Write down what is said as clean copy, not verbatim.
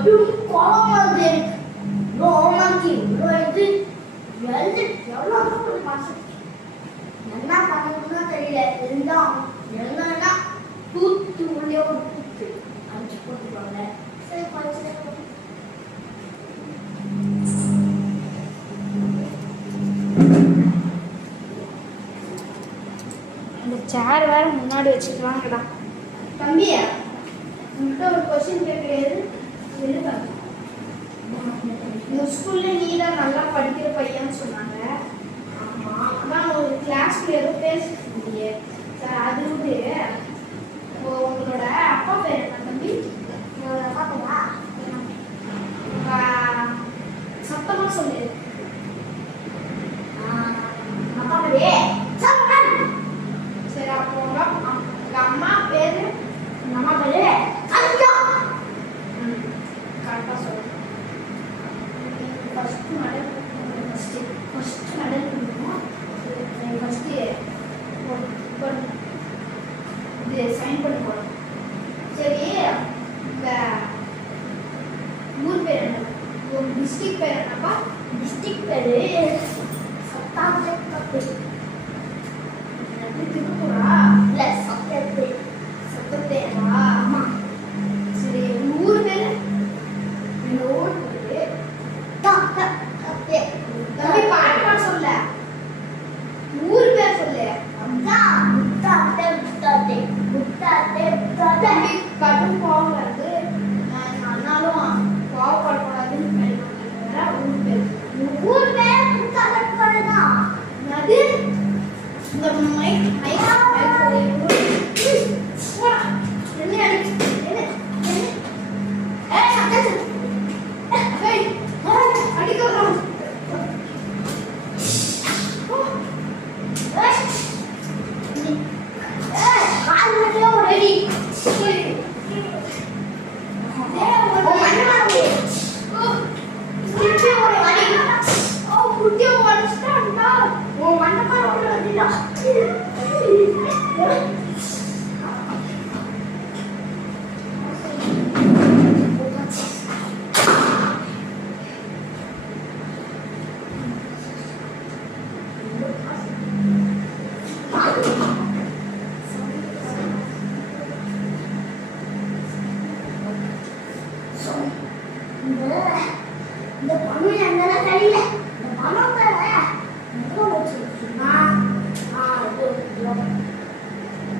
எப்படியும் கோவம் வருது எனக்கு. ரோமாக்கி இவ்வளோ இது எவ்வளோ ஒரு மாசம் என்ன பண்ணணும்னு தெரியல. இருந்தா தூத்து உள்ளே ஒரு தூத்து அஞ்சு போட்டுருவாங்க. சரி படிச்சு அந்த சேர் வேற முன்னாடி வச்சுக்கலாங்கடா. தம்பியா உங்கள்கிட்ட ஒரு கொஸ்டின் கேட்குறது எழுத. இந்த ஸ்கூல்ல நீ தான் நல்லா படிக்கிற பையன்னு சொன்னாங்க. ஆமாம், அதான் ஒரு கிளாஸ்ல ஏதோ பேசிட்டு சார். அது வந்து உங்களோட அப்பா பேர் என்ன தம்பி? அப்பா சத்தமா சொல்லு. அப்பா பேரு சரி. அப்போ உங்க அம்மா பேரு? அம்மா பேரு ஐயா. கரெக்டாக சொல்லு. ஃபர்ஸ்ட் மெடல் கொடுக்கணும். ஃபர்ஸ்ட்டு இது சைன் பண்ணி போடணும். சரி, இந்த ஊர் பேர் என்ன? உங்கள் டிஸ்ட்ரிக்ட் பேர் என்னப்பா? டிஸ்ட்ரிக்ட் பேரு சத்தாத்தேப்பட்டு. திருப்பூரா? இல்லை, சத்தத்தே. சத்தத்தேவா? ஆமாம். சரி, உங்கள் ஊர் பேர்? எங்கள் ஊர் பேர் தத்தே. தம்பி பாட்டு பாட சொல்ல. ஊர் பேர் சொல்லு. அதான் முத்தாத்தே. முத்தாத்தே முத்தாத்தே முத்தாத்தே. தம்பி கடும் கோவம் வருது. ஆனாலும் கோவப்படக்கூடாதுன்னு ஊர் பேர். ஊர் பேர் முத்தாத்தே தான். அது இந்த மைக்